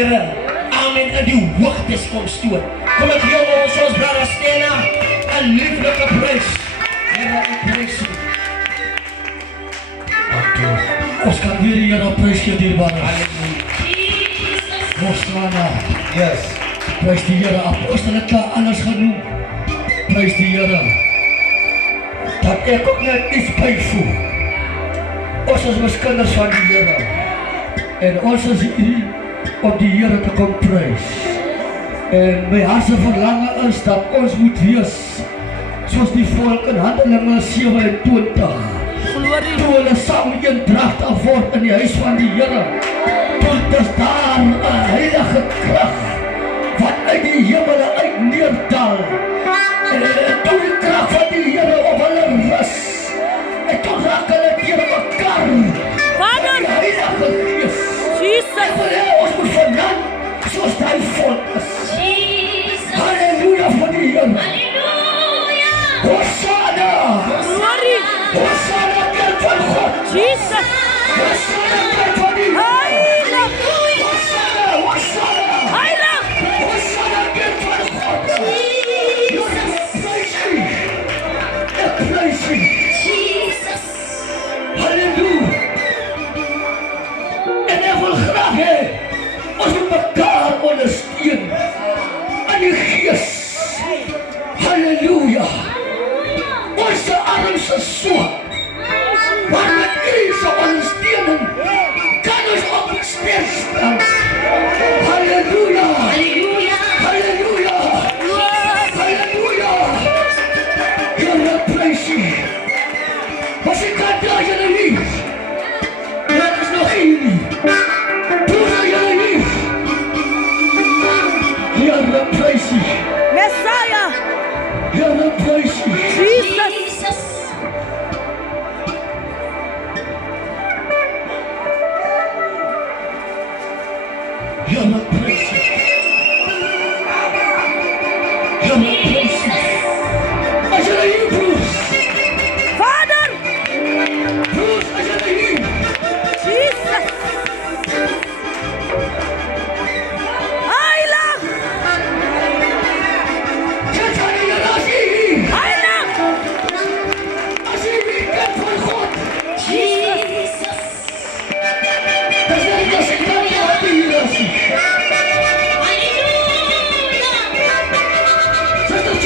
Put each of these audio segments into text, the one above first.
Here. Amen. En die hoogtes kom stoot. Kom ek gee ons brother Stena 'n lieflike prys. Here, ek prys U. Ons kan weer die Here prys gee dierbare. Halleluja. Yes. Prys die Here. Apostel het klaar anders genoem. Prys die Here. Dat ek ook net iets byvoeg. Ons is kinders van die Here. En ons is hier om die Here te kom prys. En my hartse verlange is dat ons moet wees soos die volk in Handelinge 27. Toe hulle saam eendragtig word in die huis van die Here. Toe is daar 'n heilige krag wat uit die hemel uit neerdal. En toe die krag van die Here op hulle rus. En toe raak hulle teen mekaar. Vader! Die Heilige Gees. Jesus! Ons moet vanaand soos die volk is. Jesus! Halleluja vir die Here. Halleluja! Hosanna! Glory! Hosanna kerk van God. Jesus! Hosanna kerk van die Here. Heilig! Hosanna! Hosanna! Heilig! Hosanna kerk van God. Praise you. Jesus! Halleluja. En ek wil graag hê ons moet mekaar ondersteun aan die Gees. Halleluja. Ons arms is swak, maar met U se ondersteuning kan ons op sterk staan. Halleluja. Halleluja. Halleluja. Halleluja. Here, praise you. Was ik kan daar jullie niet. Dat is nog één niet. Doe dat jullie niet. Here, praise you. Messiah! Here, praise you. Jesus! Here, praise you. Here, praise you. Als jullie hier, broers. Vader! Broers, als jullie hier. Jesus! Heilig! Zet van die relatie hier. Heilig! Als jullie niet kent van God. Jesus! Dan zeg ik als ik dan niet had die relatie. Halleluja! Zet het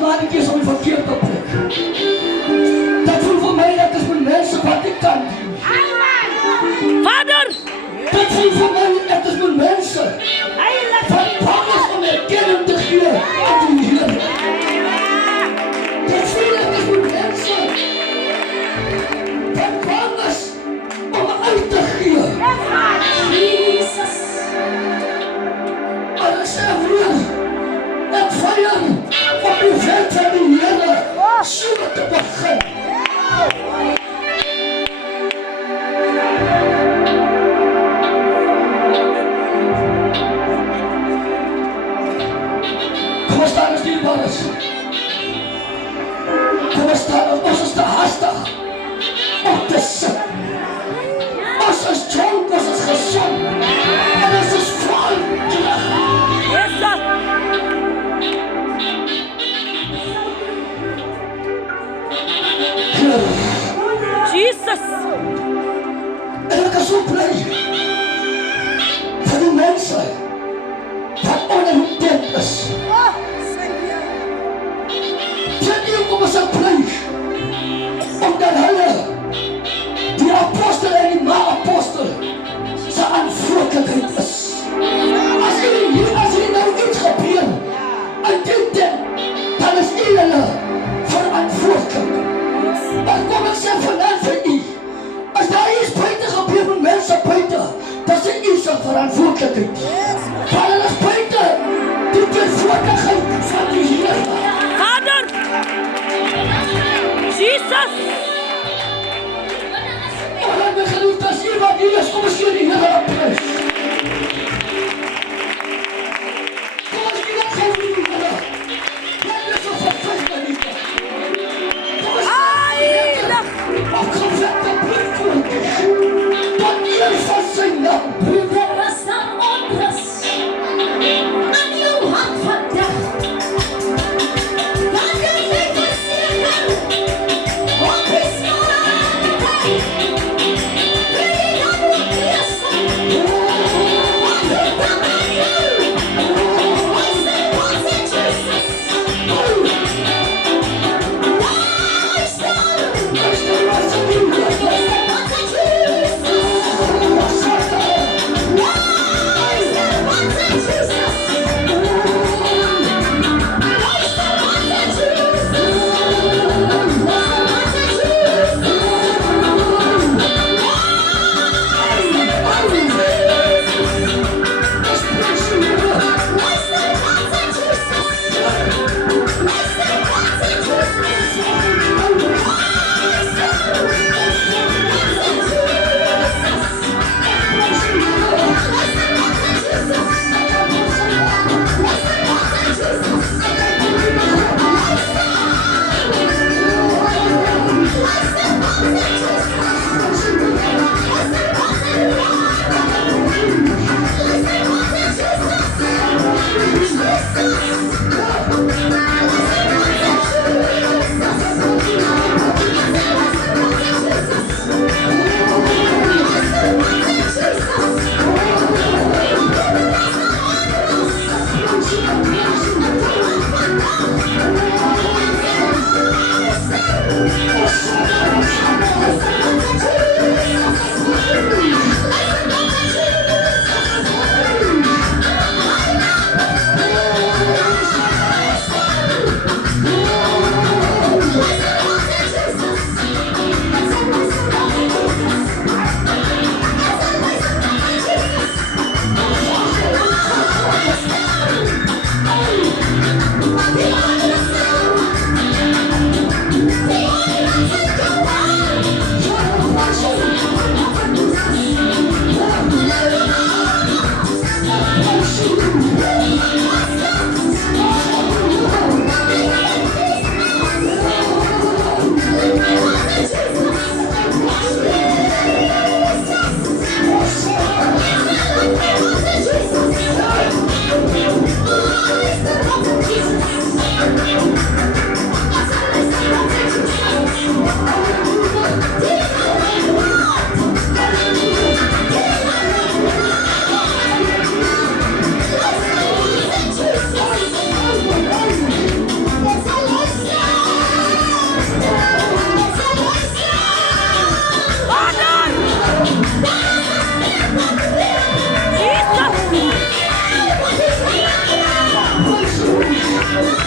was maar een keer zo'n verkeerde plek. Dat voelt voor mij dat is met mensen wat ik kan doen. Vader. Dat voelt voor mij dat is met mensen wat bang is om erkenning te geven aan die Heer. Dat voelt dat is met mensen wat bang is om uit te geven. Jesus. En ik zeg weer, ek feier op die veld van die Here, so te begin. Kom ons staan as dierbares. Kom ons staan, ons is te hastig om te sit. Ons is dronk, ons is gezond, en ons is vol terug. Yes, sir. Jesus. En ek is so bly vir die mense wat onder die tent is. Dit nie kom ons bly omdat hulle die apostel en die ma-apostel se aanspreeklikheid is. As hier nou iets gebeur in die tent, dan is u hulle verantwoordelik. Maar kom ek sê vanaf vir u, as daar iets buiten gebeur met mense buiten, dan is u se verantwoordelikheid. Want hulle is buiten die teenwoordigheid van die Here. Vader. Jesus. Maar my geliefde, as hier wat hier is, kom ons gee die Here 'n prys. Kom ons gee dit gou vir die Here. Dit is so vervuldig nie. Kom ons Heilig. opgewekte bloedvoetjies. Tot eer van sy naam. Rus dan onrus aan jou hart vandag. Want jy weet het zeker, op is maar aan de tijd. Wil je dan ook eerst? Want ik kan aan jou. Wij zijn wat in Jezus. Wij staan wat in Jezus. Jesus. Jesus.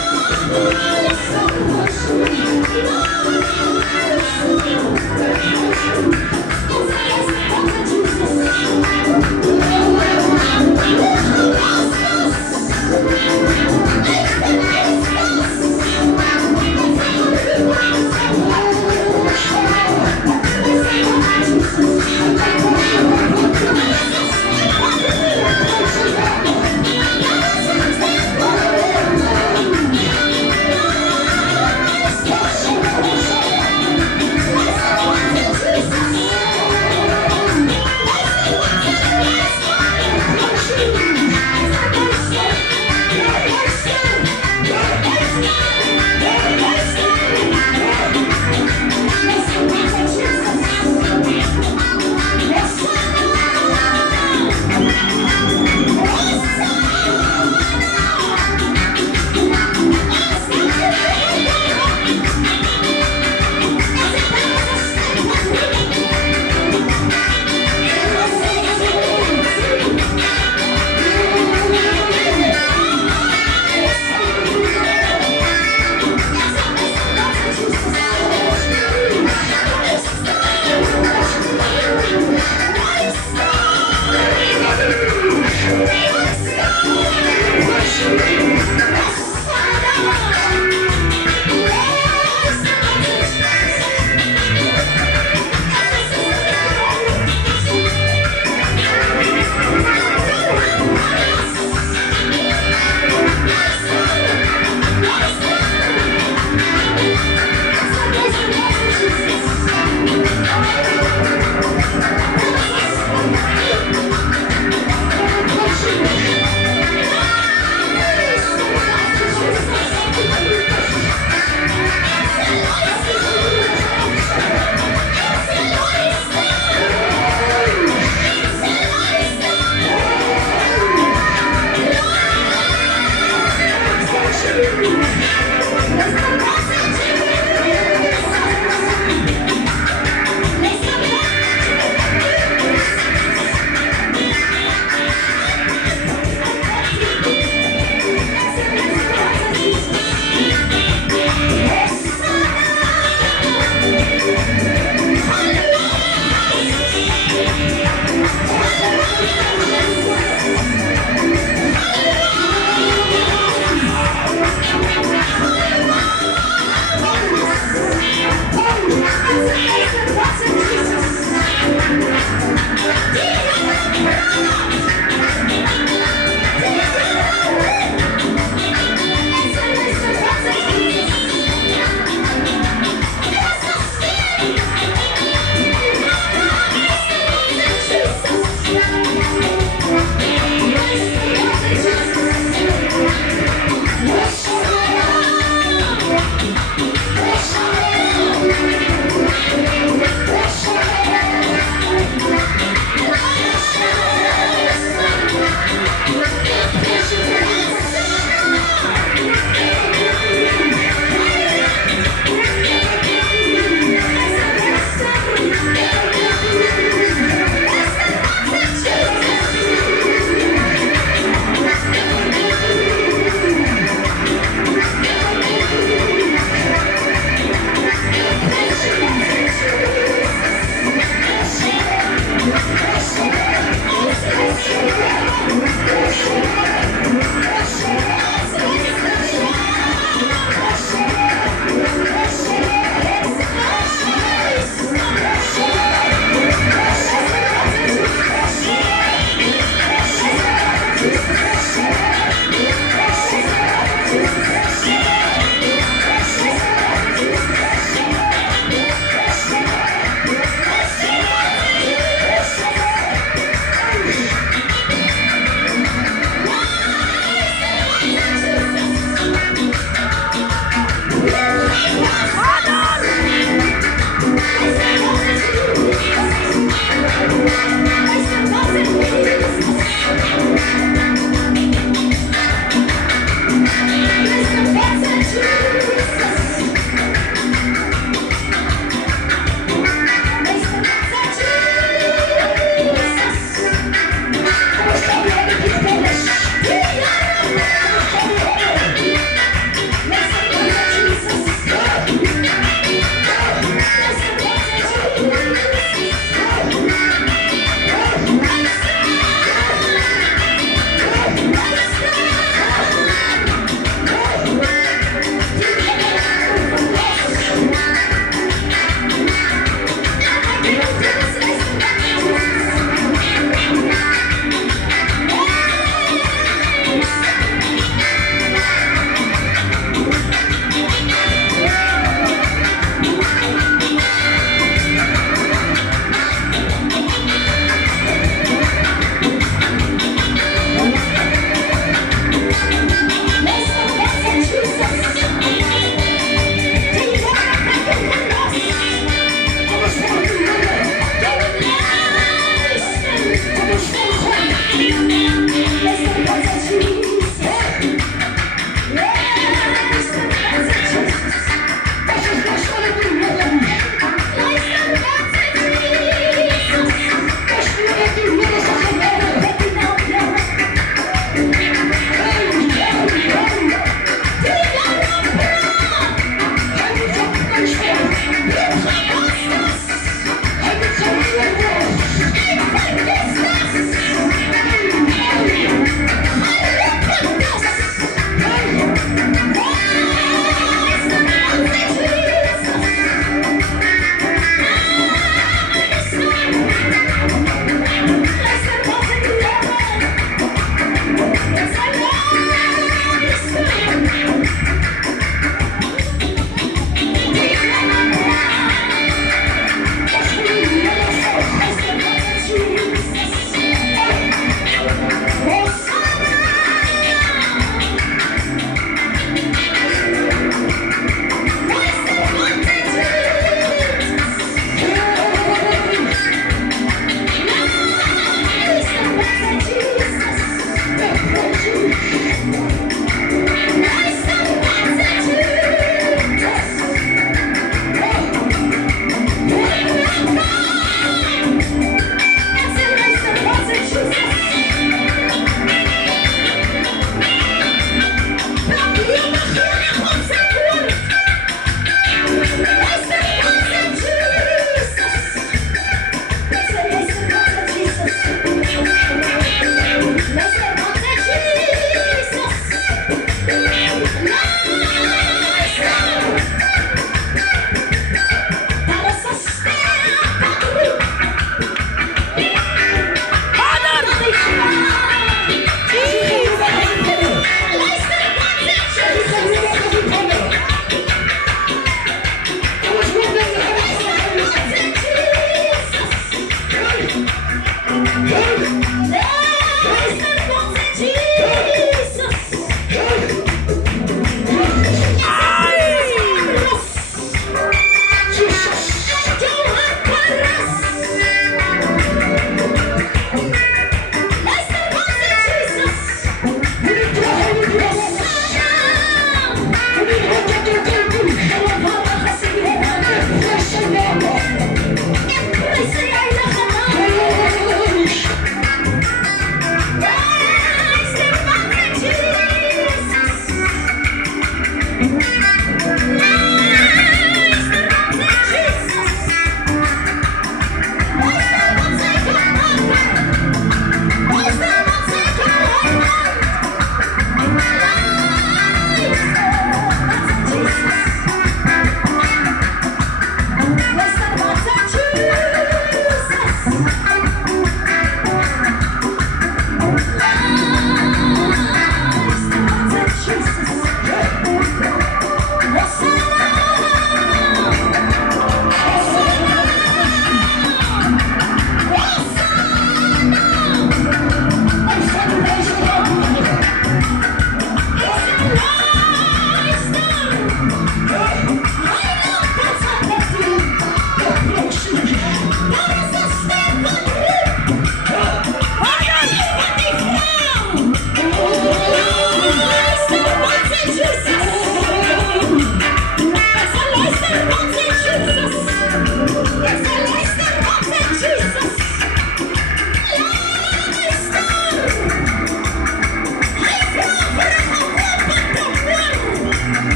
What's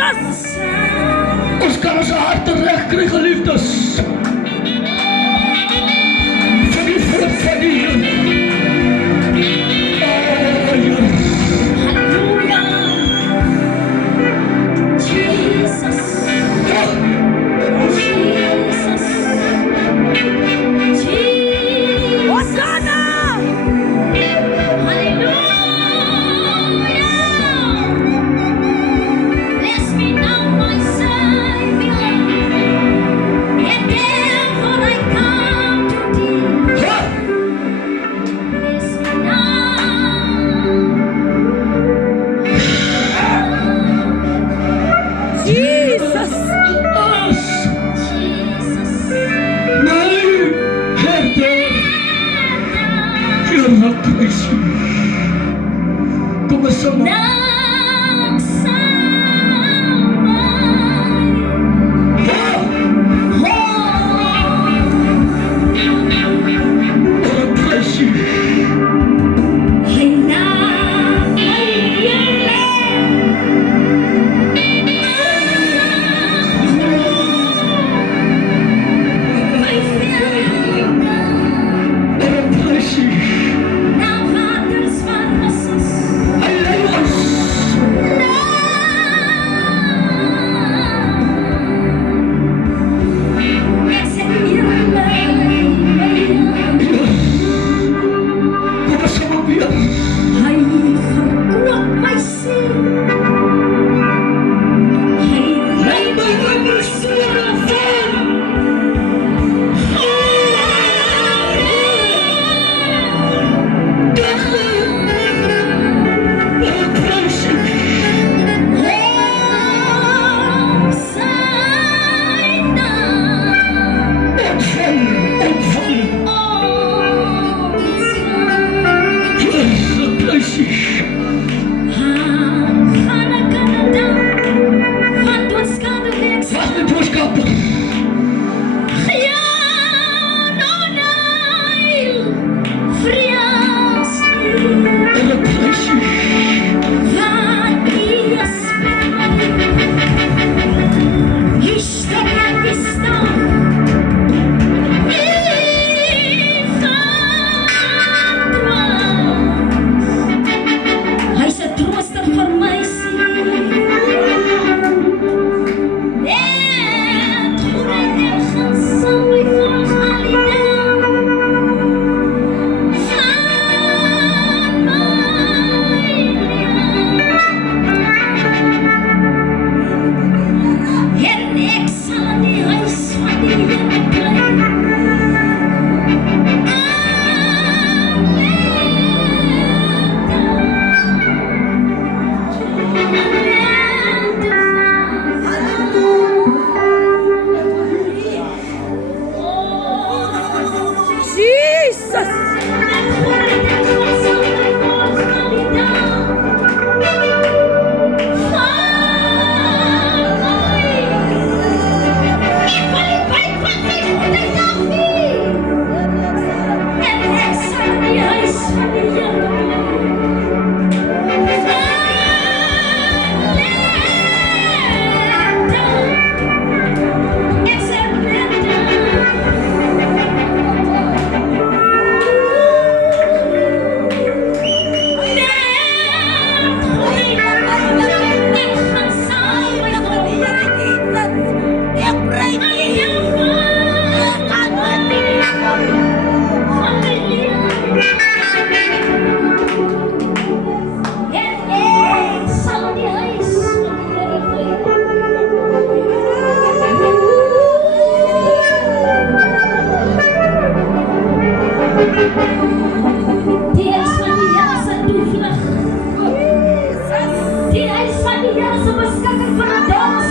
Ons kan ons harte reg kry, geliefdes. Vir die vrug van die Here. Die eis van die Here se beskikking vir 'n dag.